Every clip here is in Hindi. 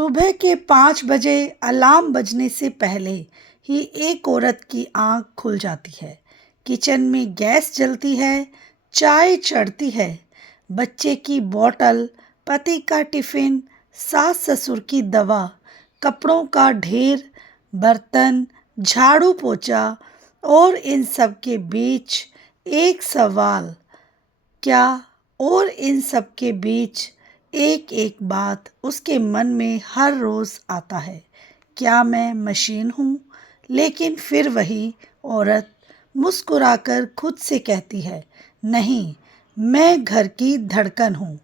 सुबह के 5 बजे अलार्म बजने से पहले ही एक औरत की आंख खुल जाती है। किचन में गैस जलती है, चाय चढ़ती है, बच्चे की बोतल, पति का टिफिन, सास ससुर की दवा, कपड़ों का ढेर, बर्तन, झाड़ू पोछा और इन सब के बीच एक सवाल, क्या? और इन सब के बीच एक एक बात उसके मन में हर रोज आता है, क्या मैं मशीन हूँ? लेकिन फिर वही औरत मुस्कुराकर खुद से कहती है, नहीं, मैं घर की धड़कन हूँ।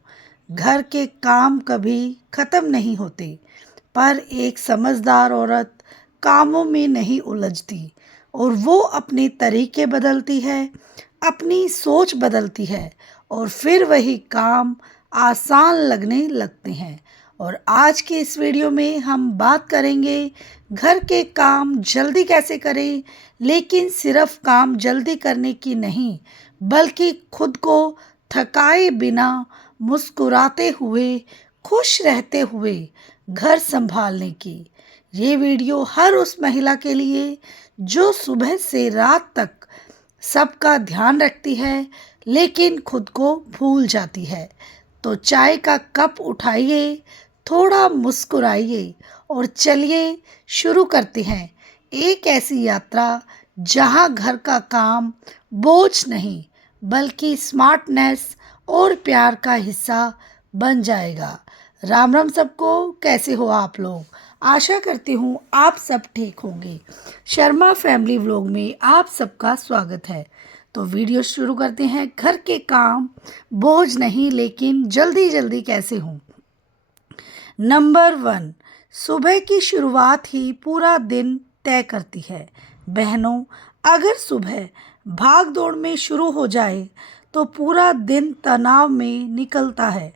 घर के काम कभी खत्म नहीं होते, पर एक समझदार औरत कामों में नहीं उलझती और वो अपने तरीके बदलती है, अपनी सोच बदलती है और फिर वही काम आसान लगने लगते हैं। और आज के इस वीडियो में हम बात करेंगे घर के काम जल्दी कैसे करें, लेकिन सिर्फ काम जल्दी करने की नहीं, बल्कि खुद को थकाए बिना, मुस्कुराते हुए, खुश रहते हुए घर संभालने की। ये वीडियो हर उस महिला के लिए जो सुबह से रात तक सबका ध्यान रखती है लेकिन खुद को भूल जाती है। तो चाय का कप उठाइए, थोड़ा मुस्कुराइए और चलिए शुरू करते हैं एक ऐसी यात्रा जहां घर का काम बोझ नहीं, बल्कि स्मार्टनेस और प्यार का हिस्सा बन जाएगा। राम राम सबको, कैसे हो आप लोग? आशा करती हूँ आप सब ठीक होंगे। शर्मा फैमिली व्लॉग में आप सबका स्वागत है। तो वीडियो शुरू करते हैं। घर के काम बोझ नहीं, लेकिन जल्दी जल्दी कैसे हों। नंबर 1, सुबह की शुरुआत ही पूरा दिन तय करती है। बहनों, अगर सुबह भाग दौड़ में शुरू हो जाए तो पूरा दिन तनाव में निकलता है।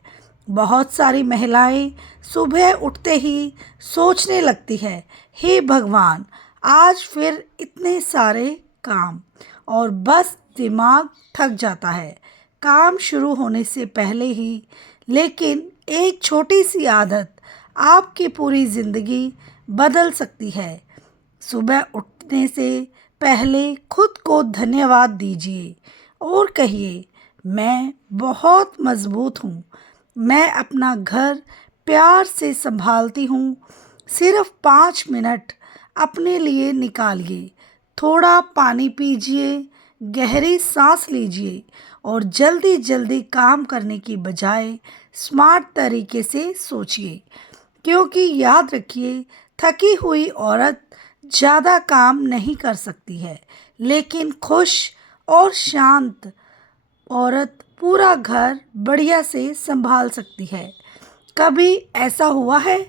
बहुत सारी महिलाएं सुबह उठते ही सोचने लगती है, हे भगवान, आज फिर इतने सारे काम, और बस दिमाग थक जाता है काम शुरू होने से पहले ही। लेकिन एक छोटी सी आदत आपकी पूरी ज़िंदगी बदल सकती है। सुबह उठने से पहले खुद को धन्यवाद दीजिए और कहिए, मैं बहुत मज़बूत हूँ, मैं अपना घर प्यार से संभालती हूँ। सिर्फ 5 मिनट अपने लिए निकालिए, थोड़ा पानी पीजिए, गहरी सांस लीजिए और जल्दी जल्दी काम करने की बजाय स्मार्ट तरीके से सोचिए। क्योंकि याद रखिए, थकी हुई औरत ज़्यादा काम नहीं कर सकती है, लेकिन खुश और शांत औरत पूरा घर बढ़िया से संभाल सकती है। कभी ऐसा हुआ है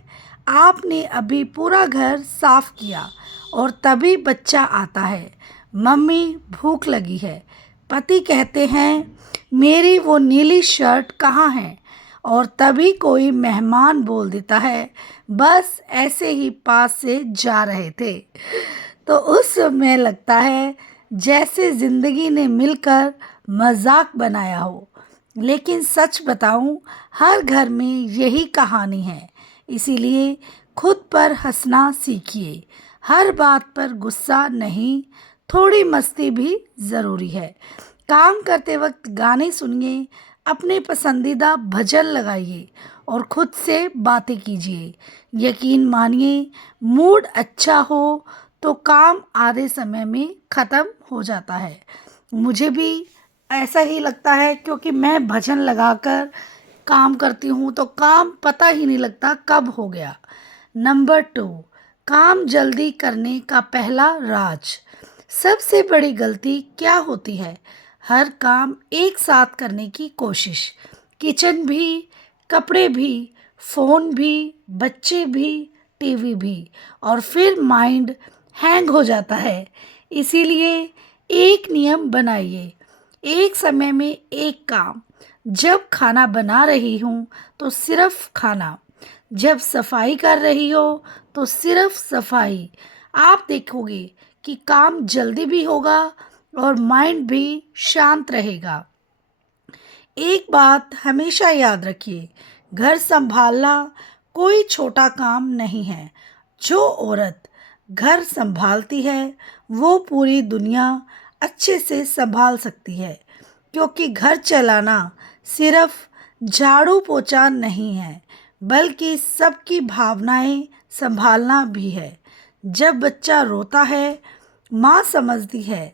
आपने अभी पूरा घर साफ किया और तभी बच्चा आता है, मम्मी भूख लगी है, पति कहते हैं मेरी वो नीली शर्ट कहाँ है, और तभी कोई मेहमान बोल देता है बस ऐसे ही पास से जा रहे थे। तो उस समय लगता है जैसे ज़िंदगी ने मिलकर मजाक बनाया हो। लेकिन सच बताऊं, हर घर में यही कहानी है। इसीलिए खुद पर हंसना सीखिए। हर बात पर गुस्सा नहीं, थोड़ी मस्ती भी ज़रूरी है। काम करते वक्त गाने सुनिए, अपने पसंदीदा भजन लगाइए और खुद से बातें कीजिए। यकीन मानिए, मूड अच्छा हो तो काम आधे समय में ख़त्म हो जाता है। मुझे भी ऐसा ही लगता है, क्योंकि मैं भजन लगाकर काम करती हूँ तो काम पता ही नहीं लगता कब हो गया। नंबर 2, काम जल्दी करने का पहला राज। सबसे बड़ी गलती क्या होती है? हर काम एक साथ करने की कोशिश। किचन भी, कपड़े भी, फ़ोन भी, बच्चे भी, टीवी भी, और फिर माइंड हैंग हो जाता है। इसीलिए एक नियम बनाइए, एक समय में एक काम। जब खाना बना रही हूँ तो सिर्फ खाना, जब सफाई कर रही हो तो सिर्फ सफाई। आप देखोगे कि काम जल्दी भी होगा और माइंड भी शांत रहेगा। एक बात हमेशा याद रखिए, घर संभालना कोई छोटा काम नहीं है। जो औरत घर संभालती है वो पूरी दुनिया अच्छे से संभाल सकती है, क्योंकि घर चलाना सिर्फ झाड़ू पोछा नहीं है, बल्कि सबकी भावनाएं संभालना भी है। जब बच्चा रोता है माँ समझती है,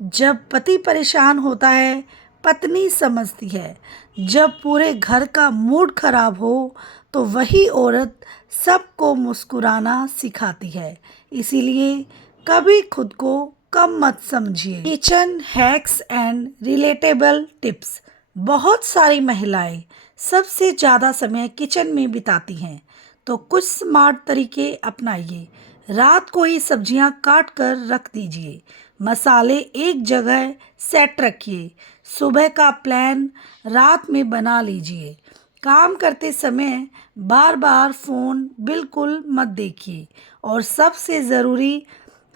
जब पति परेशान होता है पत्नी समझती है, जब पूरे घर का मूड खराब हो तो वही औरत सबको मुस्कुराना सिखाती है। इसीलिए कभी खुद को कम मत समझिए। Kitchen hacks and relatable tips. बहुत सारी महिलाएं सबसे ज़्यादा समय किचन में बिताती हैं, तो कुछ स्मार्ट तरीके अपनाइए। रात को ही सब्जियां काट कर रख दीजिए, मसाले एक जगह सेट रखिए, सुबह का प्लान रात में बना लीजिए। काम करते समय बार बार फ़ोन बिल्कुल मत देखिए, और सबसे ज़रूरी,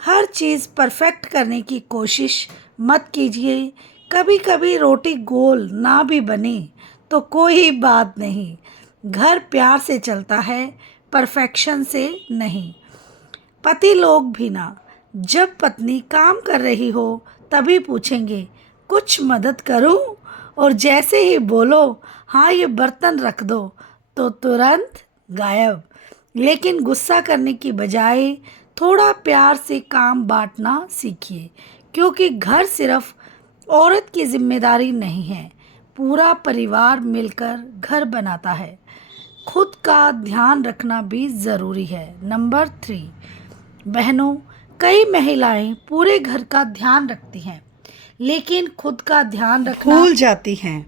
हर चीज़ परफेक्ट करने की कोशिश मत कीजिए। कभी कभी रोटी गोल ना भी बने तो कोई बात नहीं, घर प्यार से चलता है, परफेक्शन से नहीं। पति लोग भी ना, जब पत्नी काम कर रही हो तभी पूछेंगे कुछ मदद करूं, और जैसे ही बोलो हाँ ये बर्तन रख दो तो तुरंत गायब। लेकिन गुस्सा करने की बजाय थोड़ा प्यार से काम बांटना सीखिए, क्योंकि घर सिर्फ औरत की जिम्मेदारी नहीं है, पूरा परिवार मिलकर घर बनाता है। खुद का ध्यान रखना भी ज़रूरी है। नंबर 3, बहनों, कई महिलाएं पूरे घर का ध्यान रखती हैं, लेकिन खुद का ध्यान रखना भूल जाती हैं।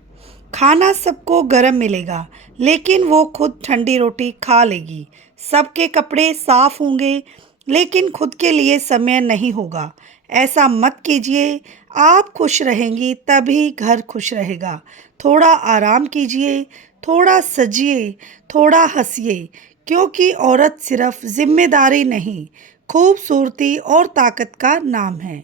खाना सबको गर्म मिलेगा, लेकिन वो खुद ठंडी रोटी खा लेगी। सबके कपड़े साफ होंगे, लेकिन खुद के लिए समय नहीं होगा। ऐसा मत कीजिए। आप खुश रहेंगी तभी घर खुश रहेगा। थोड़ा आराम कीजिए, थोड़ा सजिए, थोड़ा हंसिए, क्योंकि औरत सिर्फ जिम्मेदारी नहीं, खूबसूरती और ताकत का नाम है।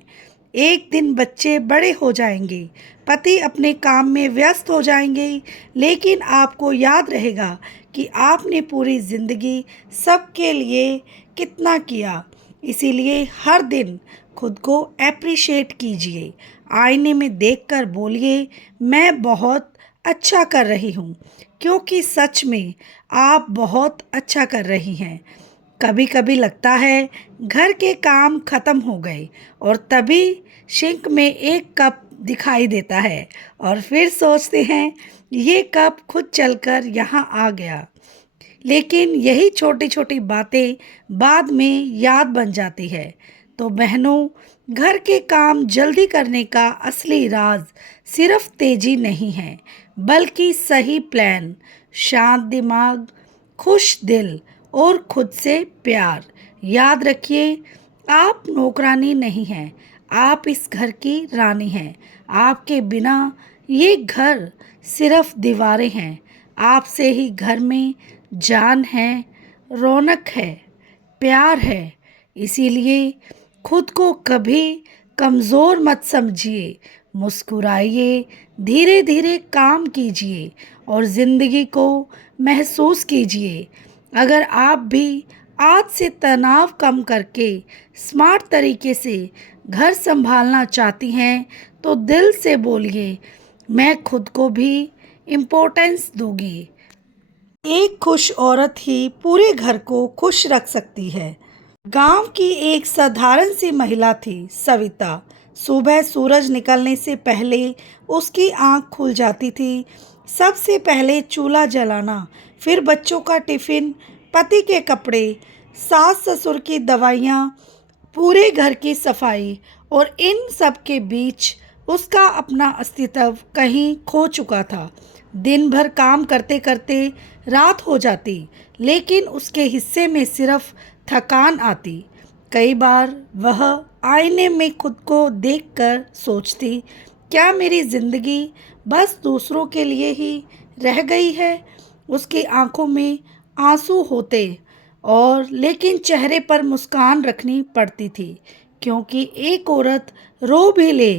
एक दिन बच्चे बड़े हो जाएंगे, पति अपने काम में व्यस्त हो जाएंगे, लेकिन आपको याद रहेगा कि आपने पूरी ज़िंदगी सबके लिए कितना किया। इसीलिए हर दिन खुद को एप्रिशिएट कीजिए। आईने में देखकर बोलिए मैं बहुत अच्छा कर रही हूँ, क्योंकि सच में आप बहुत अच्छा कर रही हैं। कभी कभी लगता है घर के काम खत्म हो गए, और तभी सिंक में एक कप दिखाई देता है, और फिर सोचते हैं ये कप खुद चलकर यहाँ आ गया। लेकिन यही छोटी छोटी बातें बाद में याद बन जाती है। तो बहनों, घर के काम जल्दी करने का असली राज सिर्फ तेजी नहीं है, बल्कि सही प्लान, शांत दिमाग, खुश दिल और खुद से प्यार। याद रखिए, आप नौकरानी नहीं हैं, आप इस घर की रानी हैं। आपके बिना ये घर सिर्फ दीवारें हैं। आपसे ही घर में जान है, रौनक है, प्यार है। इसीलिए खुद को कभी कमज़ोर मत समझिए। मुस्कुराइए, धीरे धीरे काम कीजिए और ज़िंदगी को महसूस कीजिए। अगर आप भी आज से तनाव कम करके स्मार्ट तरीके से घर संभालना चाहती हैं, तो दिल से बोलिए मैं खुद को भी इम्पोर्टेंस दूंगी। एक खुश औरत ही पूरे घर को खुश रख सकती है। गांव की एक साधारण सी महिला थी, सविता। सुबह सूरज निकलने से पहले उसकी आंख खुल जाती थी। सबसे पहले चूल्हा जलाना, फिर बच्चों का टिफ़िन, पति के कपड़े, सास ससुर की दवाइयाँ, पूरे घर की सफाई, और इन सब के बीच उसका अपना अस्तित्व कहीं खो चुका था। दिन भर काम करते करते रात हो जाती, लेकिन उसके हिस्से में सिर्फ थकान आती। कई बार वह आईने में खुद को देखकर सोचती, क्या मेरी ज़िंदगी बस दूसरों के लिए ही रह गई है। उसकी आंखों में आंसू होते, और लेकिन चेहरे पर मुस्कान रखनी पड़ती थी, क्योंकि एक औरत रो भी ले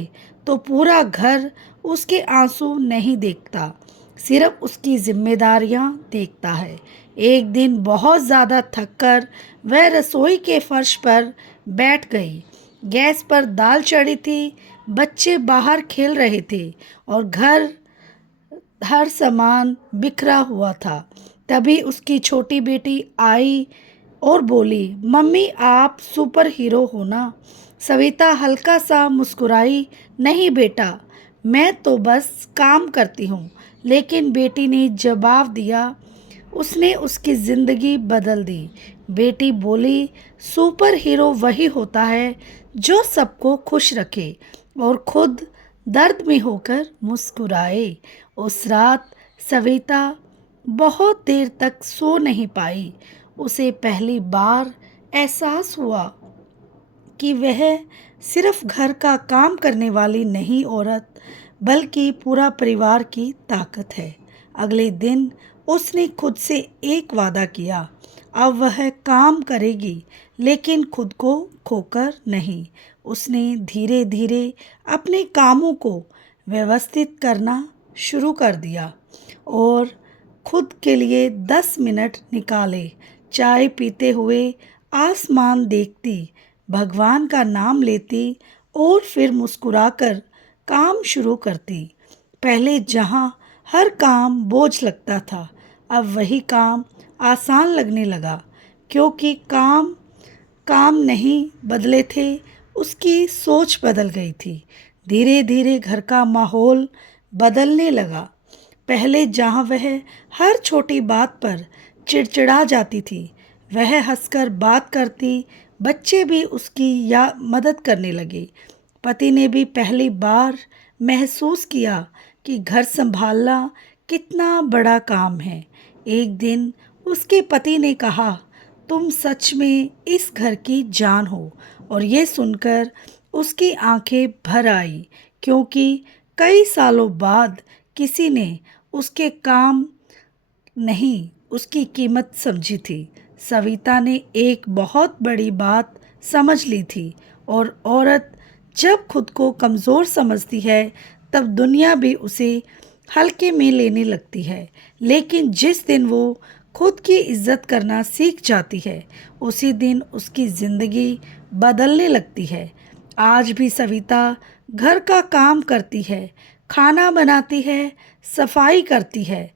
तो पूरा घर उसके आंसू नहीं देखता, सिर्फ उसकी जिम्मेदारियां देखता है। एक दिन बहुत ज़्यादा थककर वह रसोई के फर्श पर बैठ गई। गैस पर दाल चढ़ी थी, बच्चे बाहर खेल रहे थे और घर हर सामान बिखरा हुआ था। तभी उसकी छोटी बेटी आई और बोली, मम्मी आप सुपर हीरो हो ना। सविता हल्का सा मुस्कुराई, नहीं बेटा, मैं तो बस काम करती हूँ। लेकिन बेटी ने जवाब दिया, उसने उसकी ज़िंदगी बदल दी। बेटी बोली, सुपर हीरो वही होता है जो सबको खुश रखे और खुद दर्द में होकर मुस्कुराए। उस रात सविता बहुत देर तक सो नहीं पाई। उसे पहली बार एहसास हुआ कि वह सिर्फ घर का काम करने वाली नहीं औरत, बल्कि पूरा परिवार की ताकत है। अगले दिन उसने खुद से एक वादा किया, अब वह काम करेगी लेकिन खुद को खोकर नहीं। उसने धीरे धीरे अपने कामों को व्यवस्थित करना शुरू कर दिया और खुद के लिए 10 मिनट निकाले। चाय पीते हुए आसमान देखती, भगवान का नाम लेती और फिर मुस्कुराकर काम शुरू करती। पहले जहाँ हर काम बोझ लगता था, अब वही काम आसान लगने लगा, क्योंकि काम काम नहीं बदले थे, उसकी सोच बदल गई थी। धीरे धीरे घर का माहौल बदलने लगा। पहले जहाँ वह हर छोटी बात पर चिड़चिड़ा जाती थी, वह हंसकर बात करती, बच्चे भी उसकी या मदद करने लगे। पति ने भी पहली बार महसूस किया कि घर संभालना कितना बड़ा काम है। एक दिन उसके पति ने कहा, तुम सच में इस घर की जान हो। और ये सुनकर उसकी आंखें भर आई, क्योंकि कई सालों बाद किसी ने उसके काम नहीं, उसकी कीमत समझी थी। सविता ने एक बहुत बड़ी बात समझ ली थी, और औरत जब खुद को कमज़ोर समझती है, तब दुनिया भी उसे हल्के में लेने लगती है। लेकिन जिस दिन वो खुद की इज्जत करना सीख जाती है, उसी दिन उसकी ज़िंदगी बदलने लगती है। आज भी सविता घर का काम करती है, खाना बनाती है, सफाई करती है,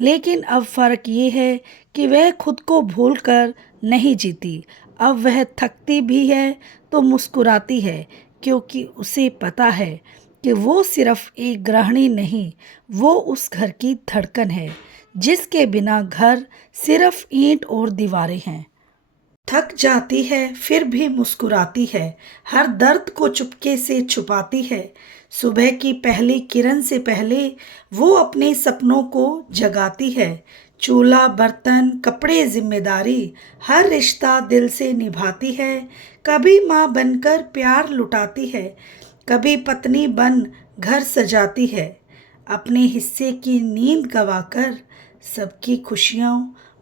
लेकिन अब फ़र्क ये है कि वह खुद को भूलकर नहीं जीती। अब वह थकती भी है तो मुस्कुराती है, क्योंकि उसे पता है कि वो सिर्फ एक गृहिणी नहीं, वो उस घर की धड़कन है, जिसके बिना घर सिर्फ ईंट और दीवारें हैं। थक जाती है फिर भी मुस्कुराती है, हर दर्द को चुपके से छुपाती है। सुबह की पहली किरण से पहले वो अपने सपनों को जगाती है। चूल्हा, बर्तन, कपड़े, जिम्मेदारी, हर रिश्ता दिल से निभाती है। कभी माँ बनकर प्यार लुटाती है, कभी पत्नी बन घर सजाती है। अपने हिस्से की नींद गवाकर सबकी खुशियाँ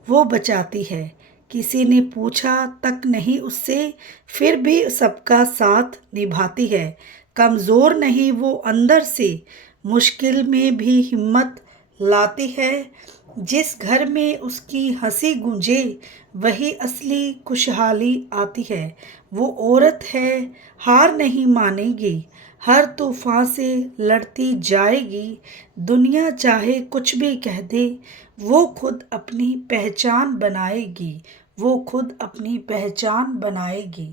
वो बचाती है। किसी ने पूछा तक नहीं उससे, फिर भी सबका साथ निभाती है। कमज़ोर नहीं वो अंदर से, मुश्किल में भी हिम्मत लाती है। जिस घर में उसकी हंसी गूंजे, वही असली खुशहाली आती है। वो औरत है, हार नहीं मानेगी, हर तूफान से लड़ती जाएगी। दुनिया चाहे कुछ भी कह दे, वो खुद अपनी पहचान बनाएगी, वो खुद अपनी पहचान बनाएगी।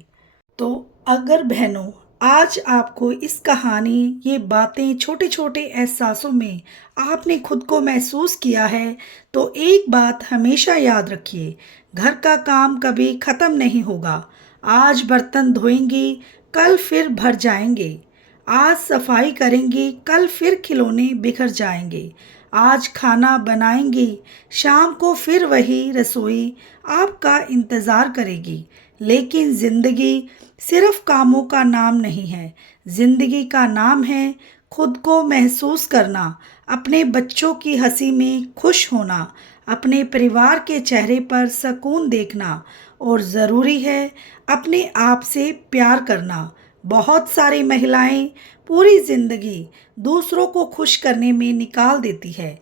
तो अगर बहनों, आज आपको इस कहानी, ये बातें, छोटे छोटे एहसासों में आपने खुद को महसूस किया है, तो एक बात हमेशा याद रखिए, घर का काम कभी ख़त्म नहीं होगा। आज बर्तन धोएंगी, कल फिर भर जाएंगे। आज सफाई करेंगी, कल फिर खिलौने बिखर जाएंगे। आज खाना बनाएंगी, शाम को फिर वही रसोई आपका इंतज़ार करेगी। लेकिन ज़िंदगी सिर्फ कामों का नाम नहीं है। ज़िंदगी का नाम है खुद को महसूस करना, अपने बच्चों की हंसी में खुश होना, अपने परिवार के चेहरे पर सुकून देखना, और ज़रूरी है अपने आप से प्यार करना। बहुत सारी महिलाएं पूरी ज़िंदगी दूसरों को खुश करने में निकाल देती है,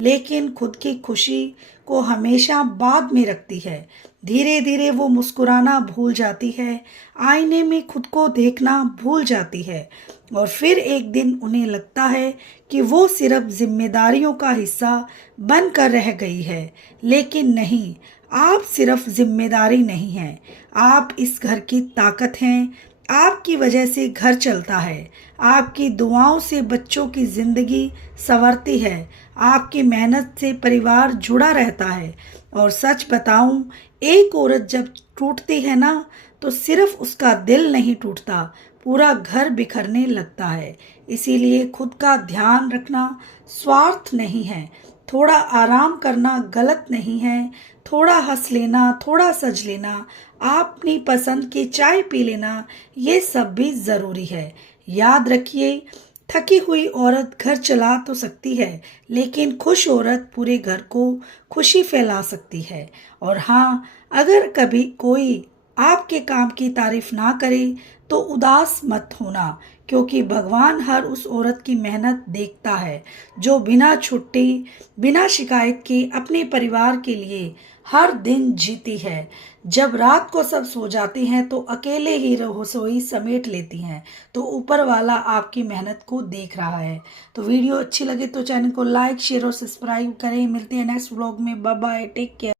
लेकिन खुद की खुशी को हमेशा बाद में रखती है। धीरे धीरे वो मुस्कुराना भूल जाती है, आईने में खुद को देखना भूल जाती है और फिर एक दिन उन्हें लगता है कि वो सिर्फ जिम्मेदारियों का हिस्सा बनकर रह गई है। लेकिन नहीं, आप सिर्फ जिम्मेदारी नहीं हैं, आप इस घर की ताकत हैं। आपकी वजह से घर चलता है, आपकी दुआओं से बच्चों की जिंदगी संवरती है, आपकी मेहनत से परिवार जुड़ा रहता है। और सच बताऊं, एक औरत जब टूटती है ना, तो सिर्फ उसका दिल नहीं टूटता, पूरा घर बिखरने लगता है। इसीलिए खुद का ध्यान रखना स्वार्थ नहीं है, थोड़ा आराम करना गलत नहीं है, थोड़ा हंस लेना, थोड़ा सज लेना, अपनी पसंद की चाय पी लेना, ये सब भी ज़रूरी है। याद रखिए, थकी हुई औरत घर चला तो सकती है, लेकिन खुश औरत पूरे घर को खुशी फैला सकती है। और हाँ, अगर कभी कोई आपके काम की तारीफ ना करे तो उदास मत होना, क्योंकि भगवान हर उस औरत की मेहनत देखता है जो बिना छुट्टी, बिना शिकायत के अपने परिवार के लिए हर दिन जीती है। जब रात को सब सो जाते हैं तो अकेले ही रसोई समेट लेती हैं, तो ऊपर वाला आपकी मेहनत को देख रहा है। तो वीडियो अच्छी लगे तो चैनल को लाइक, शेयर और सब्सक्राइब करें। मिलते हैं नेक्स्ट व्लॉग में। Bye bye, take care.